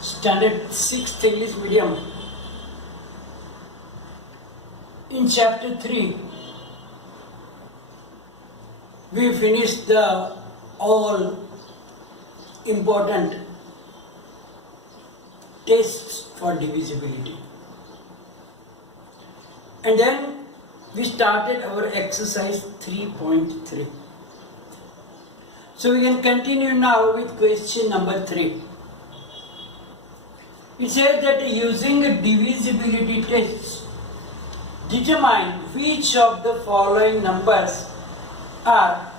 Standard 6th English Medium. In chapter 3, we finished the all important tests for divisibility. And then we started our exercise 3.3. So we can continue now with question number 3. It says that using divisibility tests, determine which of the following numbers are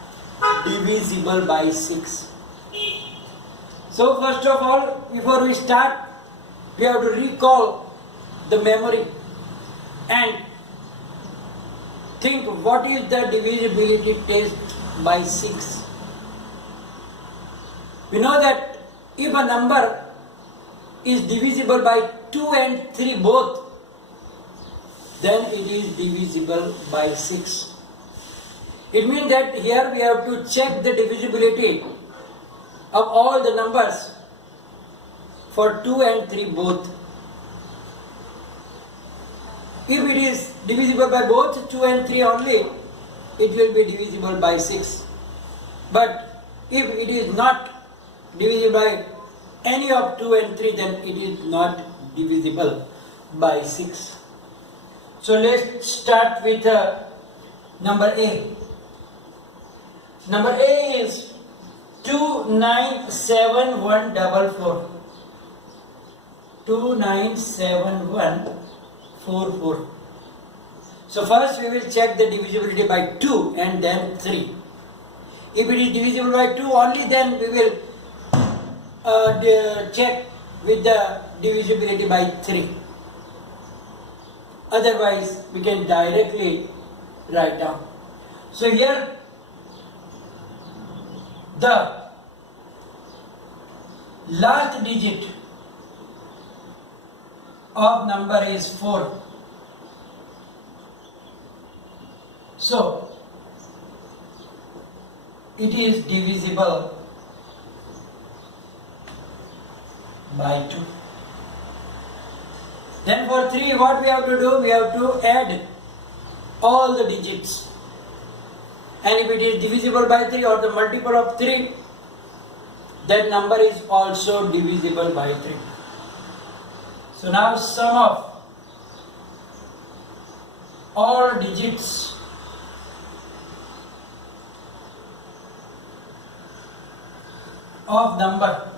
divisible by 6. So first of all, before we start, we have to recall the memory and think what is the divisibility test by 6. We know that if a number is divisible by 2 and 3 both, then it is divisible by 6. It means that here we have to check the divisibility of all the numbers for 2 and 3 both. If it is divisible by both 2 and 3 only, it will be divisible by 6. But if it is not divisible by any of 2 and 3, then it is not divisible by 6. So let's start with number A. Number A is 297144. 297144. So first we will check the divisibility by 2 and then 3. If it is divisible by 2 only, then we will check with the divisibility by 3. Otherwise, we can directly write down. So here, the last digit of number is 4. So, it is divisible by 2. Then for 3, what we have to do? We have to add all the digits. And if it is divisible by 3 or the multiple of 3, that number is also divisible by 3. So now sum of all digits of number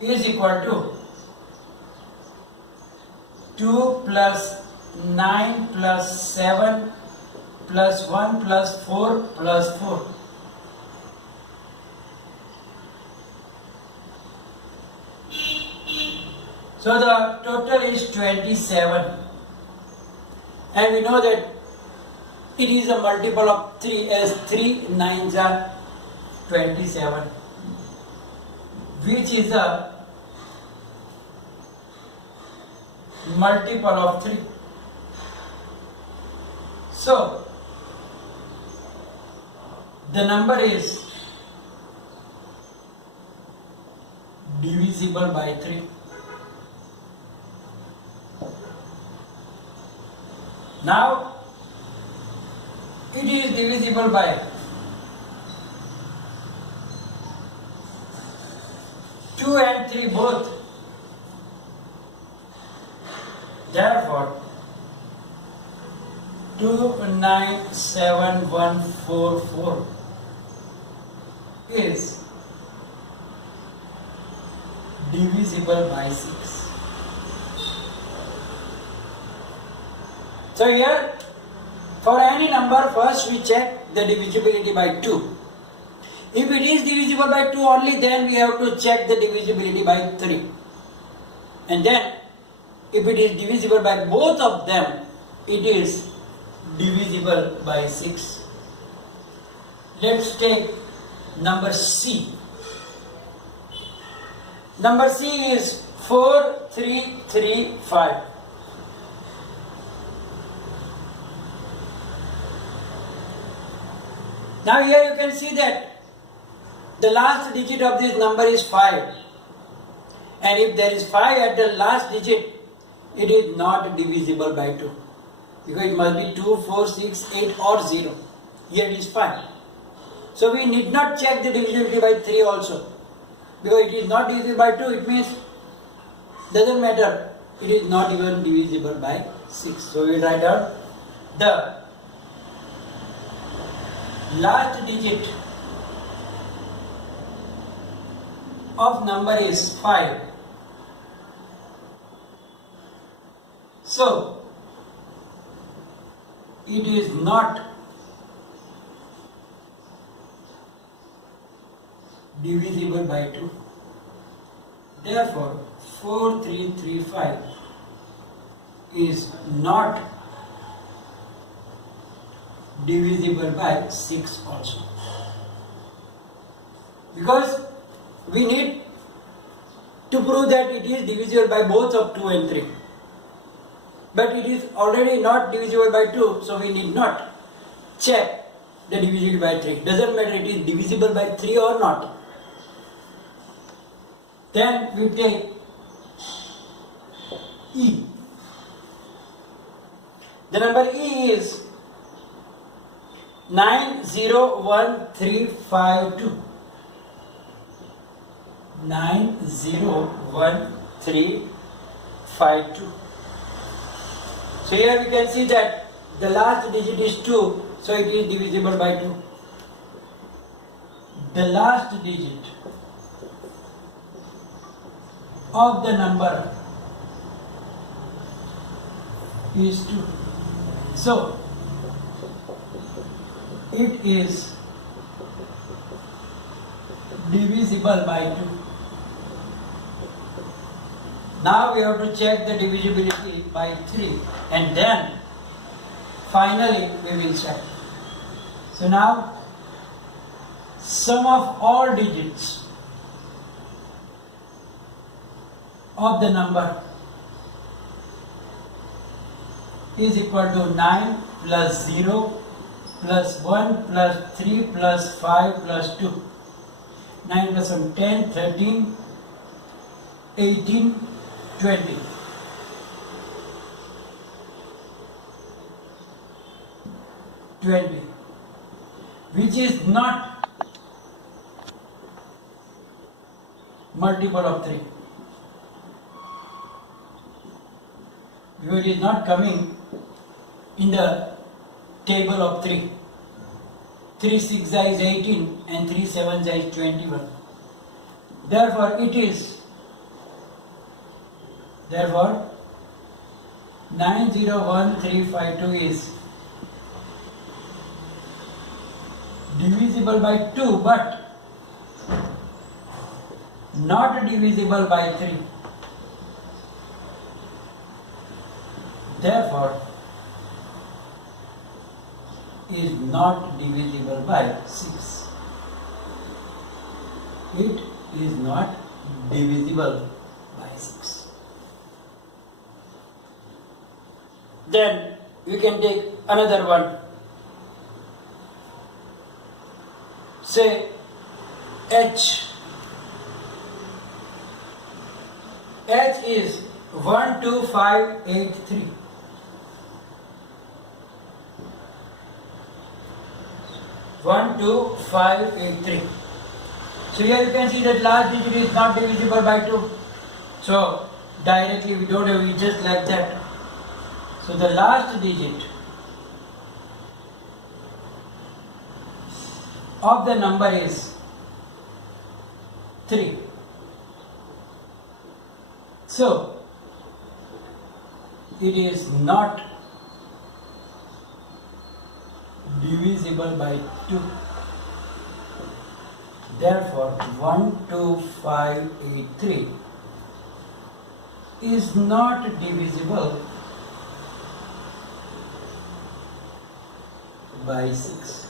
is equal to 2 plus 9 plus 7 plus 1 plus 4 plus 4. So the total is 27. And we know that it is a multiple of 3, as 3 9s are 27, which is a multiple of 3. So the number is divisible by 3. Now it is divisible by 2 and 3 both. Therefore, 297144 is divisible by 6. So here, for any number, first we check the divisibility by 2. If it is divisible by 2 only, then we have to check the divisibility by 3. And then, if it is divisible by both of them, it is divisible by 6. Let's take number C. Number C is 4335. Now here you can see that the last digit of this number is 5, and if there is 5 at the last digit, it is not divisible by 2, because it must be 2, 4, 6, 8 or 0. Here it is 5. So we need not check the divisibility by 3 also, because it is not divisible by 2, it means doesn't matter, it is not even divisible by 6. So we write down the last digit of number is 5. So it is not divisible by 2. Therefore 4335 is not divisible by 6 also, because we need to prove that it is divisible by both of 2 and 3, but it is already not divisible by 2, so we need not check the divisibility by 3. Doesn't matter it is divisible by 3 or not. Then we take E. The number E is 901352. 901352. So here we can see that the last digit is 2, so it is divisible by 2. The last digit of the number is 2. So it is divisible by 2. Now we have to check the divisibility by 3, and then finally we will check. So now sum of all digits of the number is equal to 9 plus 0 plus 1 plus 3 plus 5 plus 2. 9 plus 1, 10, 13, 18, 20. 20, which is not multiple of 3. Because it is not coming in the table of 3. 3 6 is 18 and 3 7 is 21. Therefore 901352 is divisible by 2, but not divisible by 3. Therefore is not divisible by 6. It is not divisible by 6. Then we can take another one. Say H. H is 12583. 12583. So here you can see that last digit is not divisible by 2. So directly we don't have it just like that. So the last digit of the number is 3. So it is not divisible by 2. Therefore 12583 is not divisible by 6.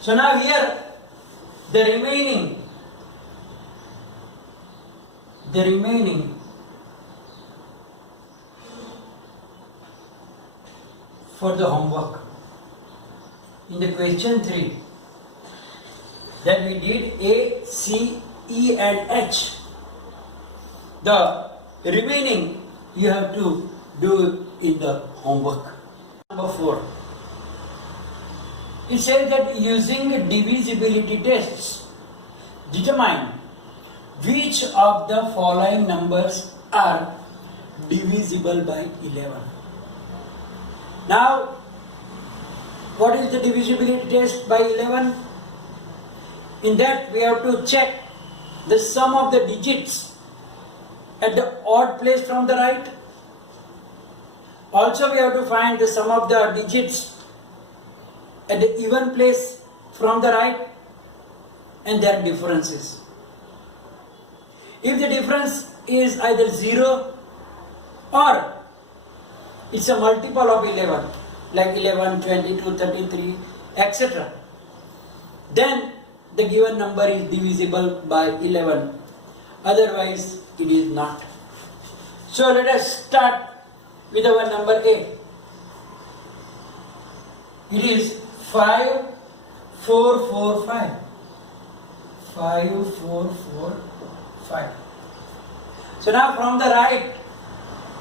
So now here the remaining for the homework. In the question 3, Then we did A, C, E and H. The remaining you have to do in the homework. Number 4. It says that using divisibility tests, determine which of the following numbers are divisible by 11. Now, what is the divisibility test by 11? In that we have to check the sum of the digits at the odd place from the right. Also we have to find the sum of the digits at the even place from the right and their differences. If the difference is either 0 or it's a multiple of 11, like 11, 22, 33, etc., then the given number is divisible by 11. Otherwise, it is not. So let us start with our number A. It is 5, 4, 4, 5. 5, 4, 4, 5. So now from the right,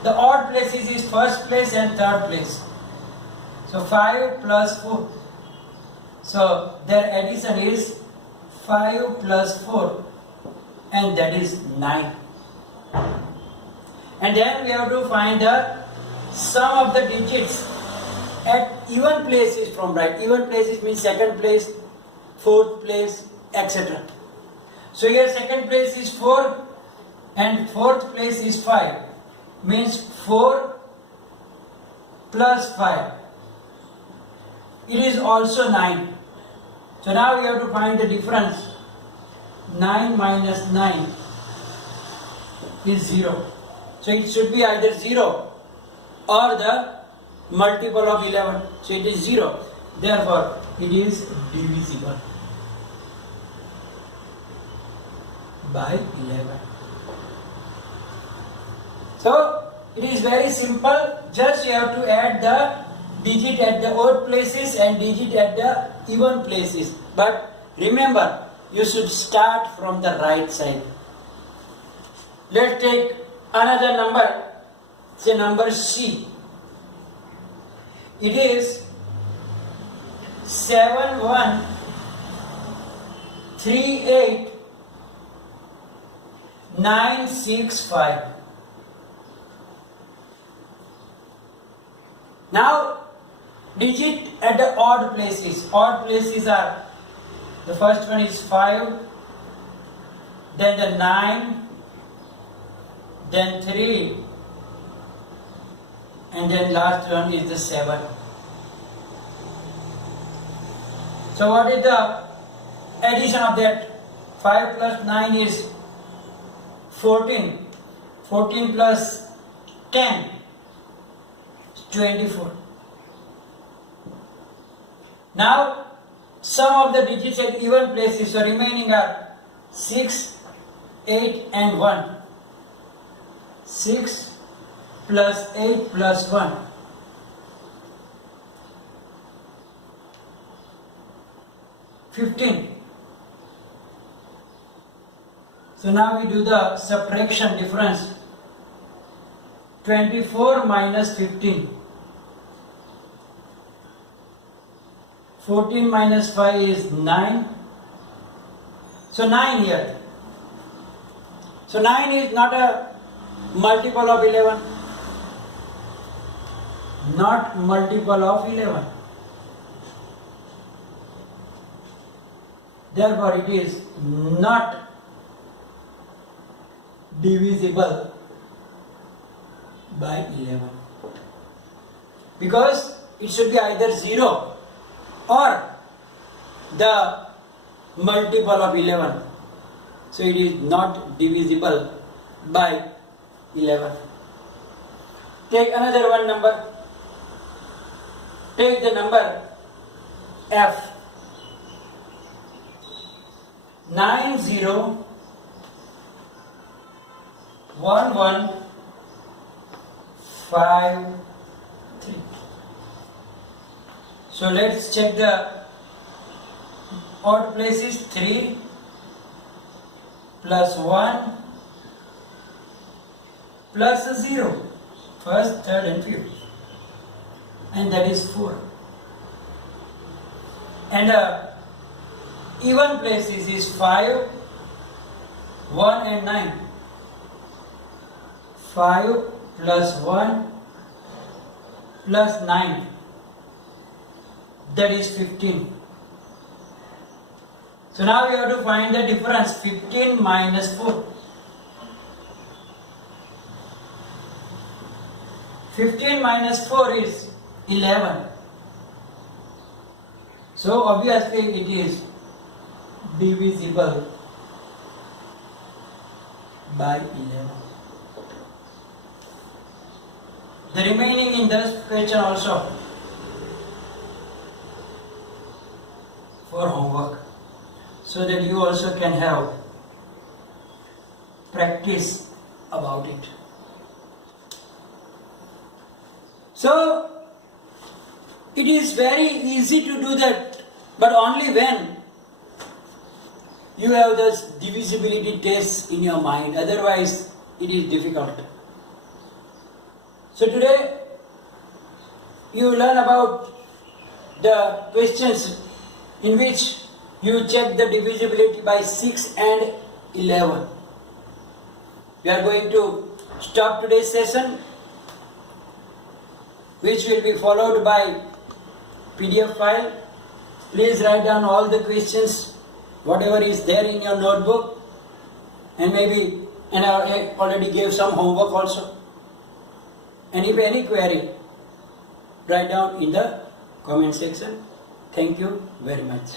the odd places is first place and third place. So 5 plus 4. So their addition is 5 plus 4, and that is 9. And then we have to find the sum of the digits at even places from right. Even places means second place, fourth place, etc. So here second place is 4 and fourth place is 5. Means 4 plus 5. It is also 9. So now we have to find the difference. 9 minus 9 is 0. So it should be either 0 or the multiple of 11. So it is 0. Therefore, it is divisible by 11. So it is very simple. Just you have to add the digit at the odd places and digit at the even places. But remember, you should start from the right side. Let's take another number, say number C. It is 7138965. Now, digit at the odd places. Odd places are, the first one is 5, then the 9, then 3, and then last one is the 7. So what is the addition of that? 5 plus 9 is 14. 14 plus 10 is 24. Now, sum of the digits at even places, so remaining are 6, 8 and 1. 6 plus 8 plus 1. 15. So now we do the subtraction difference. 24 minus 15. 14 minus 5 is 9. So 9 here. So 9 is not a multiple of 11. Not multiple of 11. Therefore it is not divisible by 11. Because it should be either 0 or the multiple of 11. So it is not divisible by 11. Take another one number. Take the number F. 901153. So let's check the odd place is 3 plus 1 plus 0. First, third and fifth. And that is 4. And even places is 5, 1 and 9. 5 plus 1 plus 9. That is 15. So now we have to find the difference. 15 minus 4. 15 minus 4 is 11. So obviously it is divisible by 11. The remaining in this question also for homework, so that you also can have practice about it. So it is very easy to do that, but only when you have those divisibility tests in your mind. Otherwise, it is difficult. So today, you learn about the questions in which you check the divisibility by 6 and 11. We are going to stop today's session, which will be followed by PDF file. Please write down all the questions, whatever is there in your notebook, and I already gave some homework also. And if any query, write down in the comment section. Thank you very much.